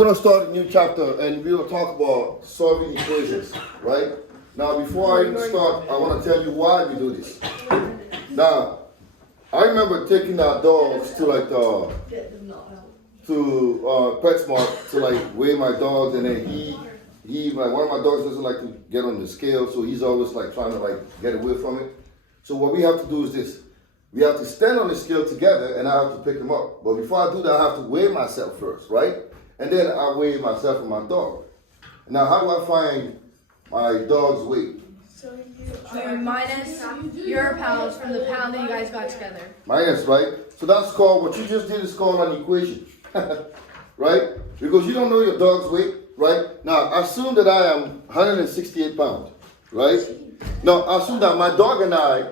We're gonna start a new chapter and we're gonna talk about solving equations, right? Now, before I even start, I wanna tell you why we do this. Now, I remember taking our dogs to PetSmart to like weigh my dogs, and then he like one of my dogs doesn't like to get on the scale, so he's always like trying to like get away from it. So what we have to do is this: we have to stand on the scale together, and I have to pick him up. But before I do that, I have to weigh myself first, right? And then I weigh myself and my dog. Now, how do I find my dog's weight? So you minus your pounds from the pound that you guys got together. Minus, right? So that's called, what you just did is called an equation, right? Because you don't know your dog's weight, right? Now, assume that I am 168 pounds, right? Now, assume that my dog and I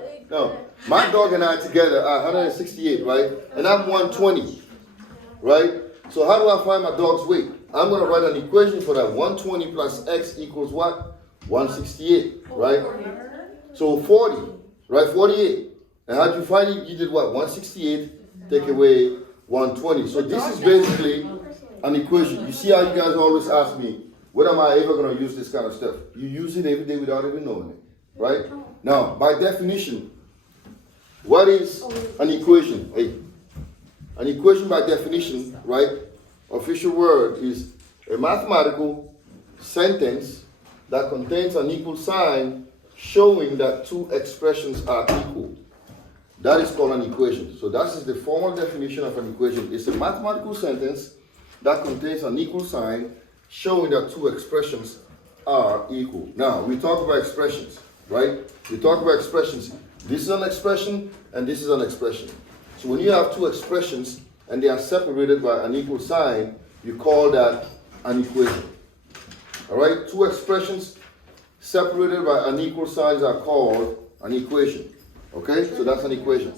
together are 168, right? And I'm 120, right? So how do I find my dog's weight? I'm going to write an equation for that. 120 plus x equals what? 168, right? So 40, right? 48. And how did you find it? You did what? 168, take away 120. So this is basically an equation. You see how you guys always ask me, when am I ever going to use this kind of stuff? You use it every day without even knowing it, right? Now, by definition, what is an equation? Hey, an equation by definition, right? Official word is a mathematical sentence that contains an equal sign showing that two expressions are equal. That is called an equation. So that is the formal definition of an equation. It's a mathematical sentence that contains an equal sign showing that two expressions are equal. Now, we talk about expressions, right? We talk about expressions. This is an expression and this is an expression. So when you have two expressions and they are separated by an equal sign, you call that an equation. All right? Two expressions separated by unequal signs are called an equation. Okay? So that's an equation.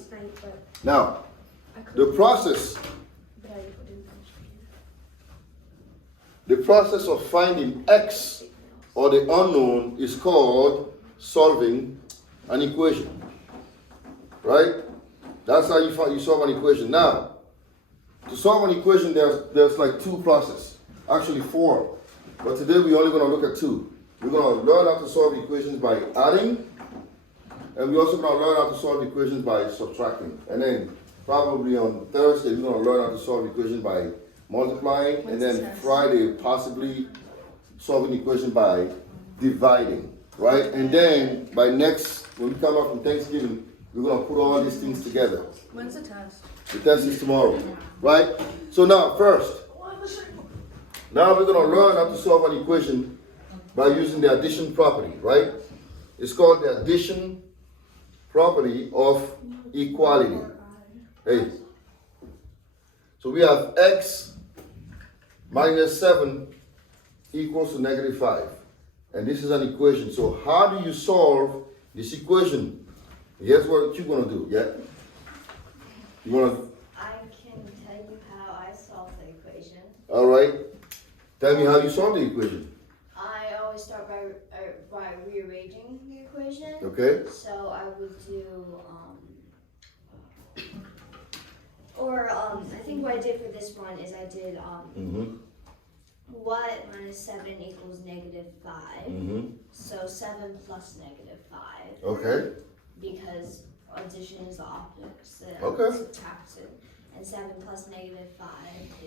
Now, the process of finding x or the unknown is called solving an equation. Right? That's how you solve an equation. Now, to solve an equation, there's like two processes. Actually four. But today we're only going to look at two. We're going to learn how to solve equations by adding, and we're also going to learn how to solve equations by subtracting. And then probably on Thursday, we're going to learn how to solve equations by multiplying, and then Friday, possibly solving equation by dividing, right? And then by when we come up from Thanksgiving, we're going to put all these things together. When's the test? The test is tomorrow, right? So now, now we're going to learn how to solve an equation by using the addition property, right? It's called the addition property of equality. Hey. So we have x minus 7 equals to negative 5. And this is an equation. So how do you solve this equation? Here's what you're going to do, yeah? You want to? I can tell you how I solve the equation. All right. Tell me how you solve the equation. I always start by rearranging the equation. Okay. So I would do, I think what I did for this one is I did what minus 7 equals negative 5. So 7 plus negative 5. Okay. Because addition is the opposite Okay. of subtraction. And 7 plus negative 5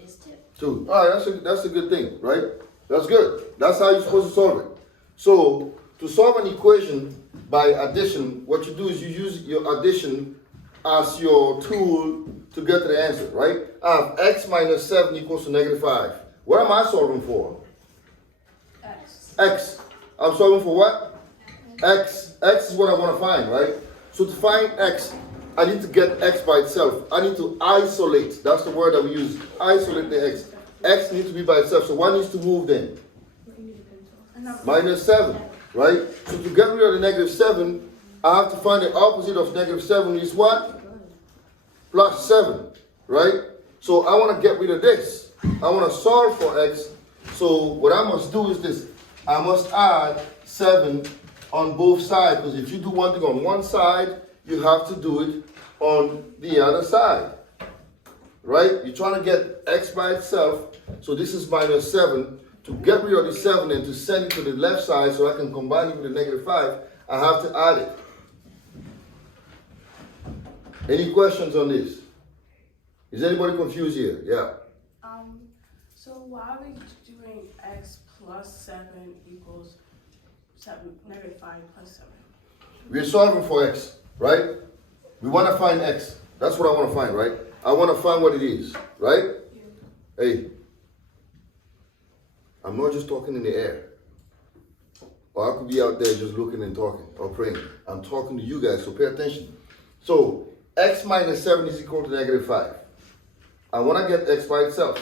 is 2. 2. All right, that's a good thing, right? That's good. That's how you're supposed to solve it. So to solve an equation by addition, what you do is you use your addition as your tool to get to the answer, right? I have x minus 7 equals to negative 5. What am I solving for? X. I'm solving for what? X. X is what I want to find, right? So to find x, I need to get x by itself. I need to isolate. That's the word that we use. Isolate the x. X needs to be by itself. So what needs to move then? Minus 7, right? So to get rid of the negative 7, I have to find the opposite of negative 7 is what? Plus 7, right? So I want to get rid of this. I want to solve for x. So what I must do is this. I must add 7 on both sides. Because if you do one thing on one side, you have to do it on the other side. Right? You're trying to get x by itself. So this is minus 7. To get rid of the 7 and to send it to the left side so I can combine it with the negative 5, I have to add it. Any questions on this? Is anybody confused here? Yeah. So why are we doing x plus 7 equals 7, negative 5 plus 7? We're solving for x, right? We want to find x. That's what I want to find, right? I want to find what it is, right? Yeah. Hey, I'm not just talking in the air. Or I could be out there just looking and talking or praying. I'm talking to you guys, so pay attention. So, x minus 7 is equal to negative 5. I want to get x by itself,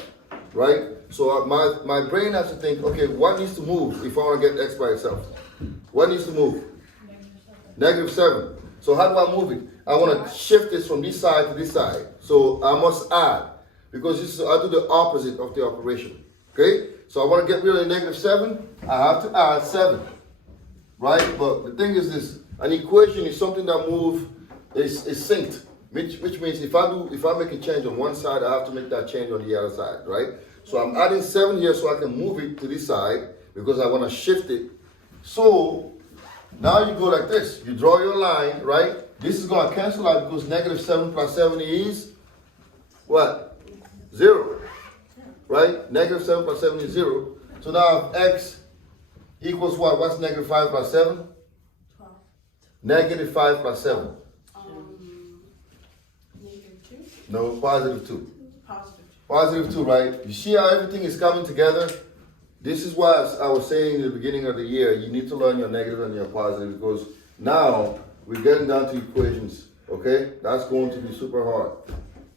right? So my brain has to think, okay, what needs to move if I want to get x by itself? What needs to move? Negative 7. So how do I move it? I want to shift this from this side to this side. So I must add, because I do the opposite of the operation. Okay? So I want to get rid of the negative 7. I have to add 7. Right? But the thing is this, an equation is something that moves, is synced. Which means if I make a change on one side, I have to make that change on the other side, right? So I'm adding 7 here so I can move it to this side because I want to shift it. So now you go like this. You draw your line, right? This is going to cancel out because negative 7 plus 7 is what? 0, right? Negative 7 plus 7 is 0. So now x equals what? What's negative 5 plus 7? 12. Negative 5 plus 7. Negative 2? No, positive 2. Positive 2. Positive 2, right? You see how everything is coming together? This is why I was saying in the beginning of the year, you need to learn your negative and your positive because now we're getting down to equations, okay? That's going to be super hard.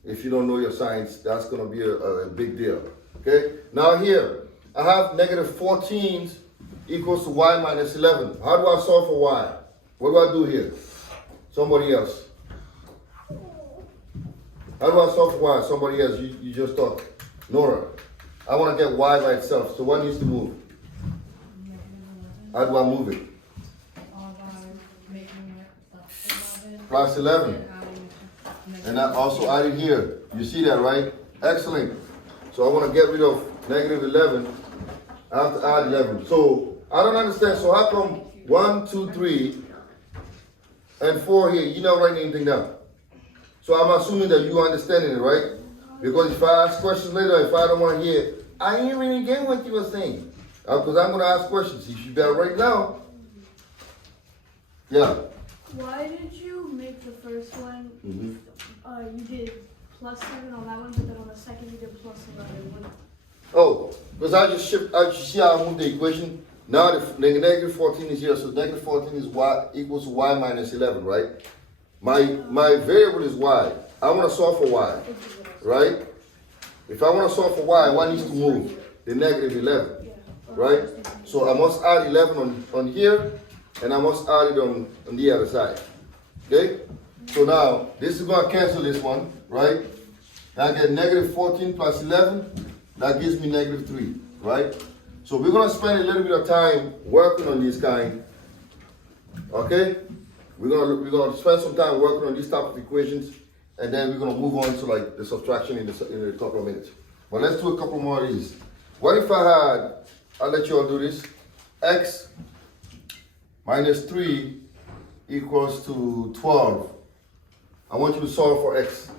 If you don't know your science, that's going to be a big deal, okay? Now here, I have negative 14 equals to y minus 11. How do I solve for y? What do I do here? Somebody else. How do I solve for y? Somebody else, you just talk. Nora, I want to get y by itself, so what needs to move? How do I move it? Plus 11. And I also added here. You see that, right? Excellent. So I want to get rid of negative 11. I have to add 11. So I don't understand. So how come 1, 2, 3, and 4 here, you're not writing anything down? So I'm assuming that you understanding it, right? Because if I ask questions later, if I don't want to hear, I ain't really getting what you were saying. Because I'm going to ask questions. If you better right now. Yeah. Why did you make the first one? Mm-hmm. You did plus 7 on that one, but then on the second you did plus 11. Oh, because I just see how I move the equation. Now the negative 14 is here, so negative 14 is y equals to y minus 11, right? My variable is y. I want to solve for y, right? If I want to solve for y, what needs to move? The negative 11, right? So I must add 11 on here, and I must add it on the other side, okay? So now, this is going to cancel this one, right? Now I get negative 14 plus 11, that gives me negative 3, right? So we're going to spend a little bit of time working on this kind, okay? We're gonna spend some time working on these type of equations, and then we're gonna move on to like the subtraction in a couple of minutes. But let's do a couple more of these. What if I'll let you all do this. X minus 3 equals to 12. I want you to solve for x.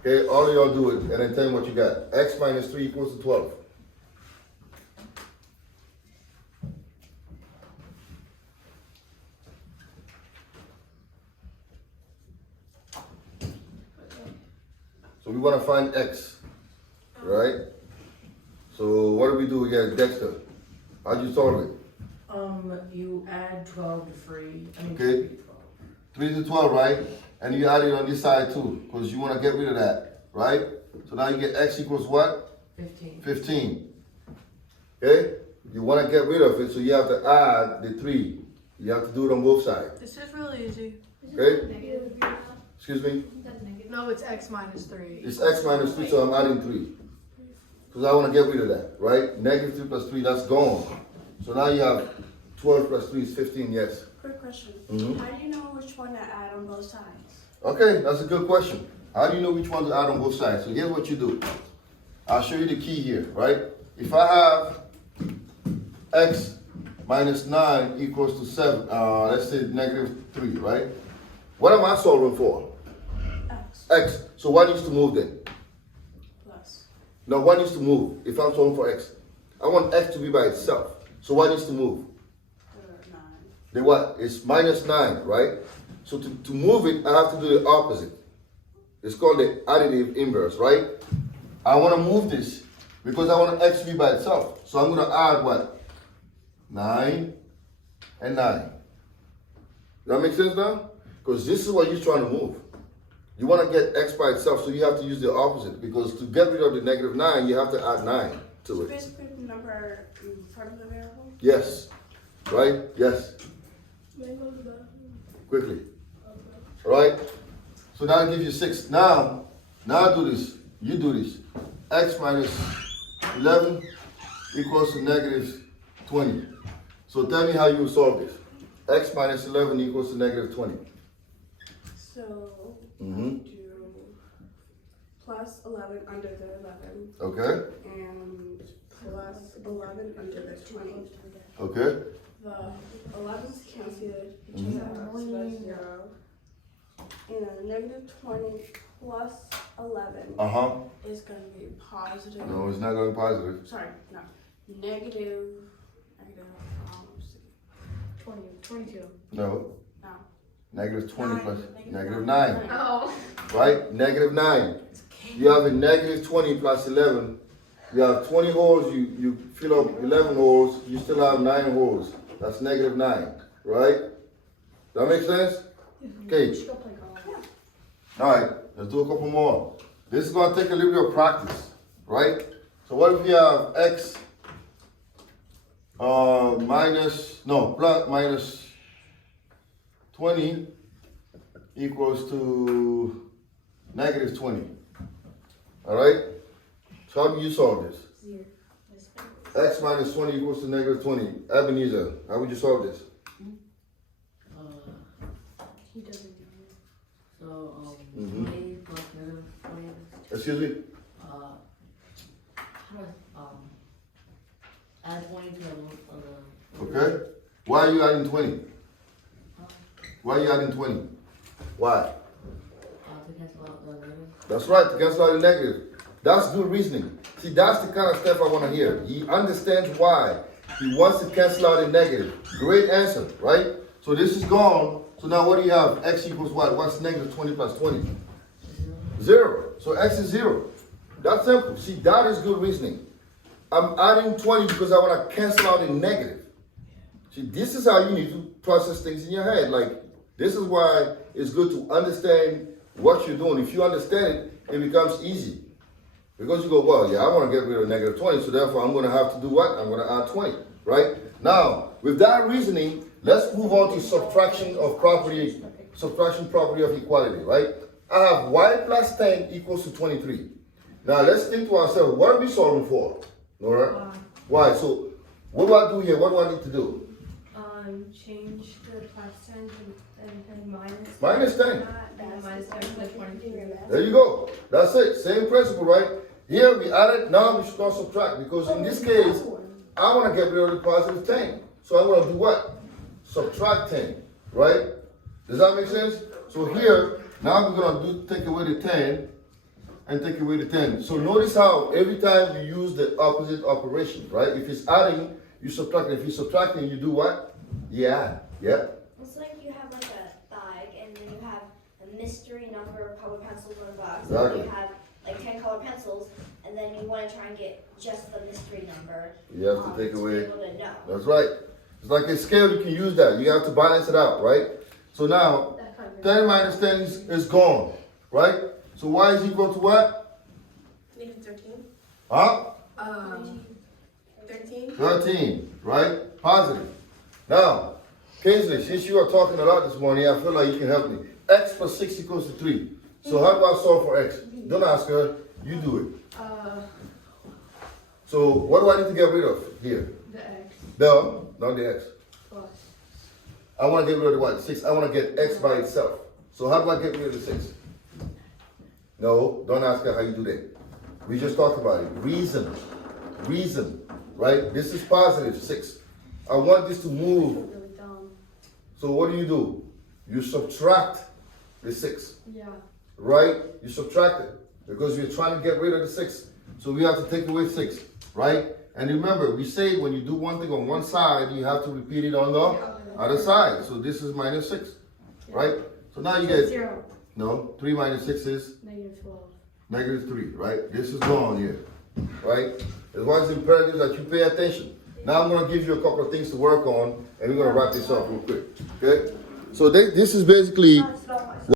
Okay, all of y'all do it, and then tell me what you got. X minus 3 equals to 12. So we want to find x, right? So what do we do here, Dexter? How'd you solve it? You add 12 to 3. Okay. 3 to 12, right? And you add it on this side too, because you want to get rid of that, right? So now you get x equals what? 15. 15. Okay? You want to get rid of it, so you have to add the 3. You have to do it on both sides. This is really easy. Okay? Excuse me? No, it's x minus 3. It's x minus 3, so I'm adding 3. Because I want to get rid of that, right? Negative 3 plus 3, that's gone. So now you have 12 plus 3 is 15, yes. Quick question. Mhm. How do you know which one to add on both sides? Okay, that's a good question. How do you know which one to add on both sides? So here's what you do. I'll show you the key here, right? if I have x minus 9 equals to 7, let's say negative 3, right? What am I solving for? X X. So what needs to move then? plus. Now what needs to move if I'm solving for x? I want x to be by itself. So what needs to move? 9. Then what? It's minus 9, right? So to move it, I have to do the opposite. It's called the additive inverse, right? I want to move this because I want x to be by itself. So I'm going to add what? 9 and 9. Does that make sense now? Because this is what you're trying to move. You want to get x by itself, so you have to use the opposite. Because to get rid of the negative 9, you have to add 9 to it. Basically, the number in front of the variable. Yes. Right? Yes. Quickly. All right? So now it gives you 6. Now do this. You do this. X minus 11 equals to negative 20. So tell me how you solve this. X minus 11 equals to negative 20. So Mm-hmm. do plus 11 under the 11 Okay? and plus 11 under the 20. Okay? The 11's canceled, which is so that's 0. And then negative 20 plus 11 Uh-huh. is going to be positive. No, it's not going to be positive. Sorry, no. Negative, let's see. 22. No. No. Negative 20 plus Negative negative 9. 9. Oh. Right? Negative 9. You have a negative 20 plus 11. You have 20 holes, you fill up 11 holes, you still have 9 holes. That's negative 9. Right? Does that make sense? Okay. Alright, let's do a couple more. This is going to take a little bit of practice. Right? So what if you have x minus 20 equals to negative 20. All right? So how do you solve this? X minus 20 equals to negative 20. Ebenezer, how would you solve this? He doesn't do it. So, Mhm. 20 plus negative 20. Excuse me? How do I, add 20 to the, Okay. Why are you adding 20? Why are you adding 20? Why? to cancel out the negative. That's right, to cancel out the negative. That's good reasoning. See, that's the kind of stuff I want to hear. He understands why. He wants to cancel out the negative. Great answer, right? So this is gone. So now what do you have? X equals what? What's negative 20 plus 20? 0. So x is 0. That's simple. See, that is good reasoning. I'm adding 20 because I want to cancel out the negative. See, this is how you need to process things in your head. Like, this is why it's good to understand what you're doing. If you understand it, it becomes easy. Because you go, well, yeah, I want to get rid of negative 20, so therefore I'm going to have to do what? I'm going to add 20, right? Now, with that reasoning, let's move on to subtraction property of equality, right? I have y plus 10 equals to 23. Now, let's think to ourselves, what are we solving for? Nora? Why? So, what do I do here? What do I need to do? Change the plus 10 and minus. Minus 10. Minus 10 to 23. There you go. That's it. Same principle, right? Here we added, now we should not subtract, because in this case, I want to get rid of the positive 10. So I'm going to do what? Subtract 10, right? Does that make sense? So here, now we're going to take away the 10 and take away the 10. So notice how every time you use the opposite operation, right? If it's adding, you subtract. If you're subtracting, you do what? Yeah. Yep. It's like you have like a bag, and then you have a mystery number of colored pencils in a box. Exactly. And you have like 10 colored pencils, and then you want to try and get just the mystery number. You have to take to away. be able to know. That's right. It's like a scale, you can use that. You have to balance it out, right? So now, 10 minus 10 is gone, right? So y is equal to what? Negative 13. Huh? 13. 13, right? Positive. Now, Kingsley, since you are talking a lot this morning, I feel like you can help me. X plus 6 equals to 3. So how do I solve for x? Don't ask her, you do it. So what do I need to get rid of here? The x Not the x. plus. I want to get rid of the what? 6. I want to get x by itself. So how do I get rid of the 6? No, don't ask her how you do that. We just talked about it. Reason. reason, right? This is positive 6. I want this to move. Really dumb. So what do? You subtract the 6, Yeah. right? You subtract it because you're trying to get rid of the 6. So we have to take away 6, right? And remember, we say when you do one thing on one side, you have to repeat it on the other side. So this is minus 6, right? So now you get, 0. no, 3 minus 6 is Negative 12. negative 3, right? This is gone here, right? That's why it's imperative that you pay attention. Now I'm going to give you a couple of things to work on, and we're going to wrap this up real quick, okay? So this is basically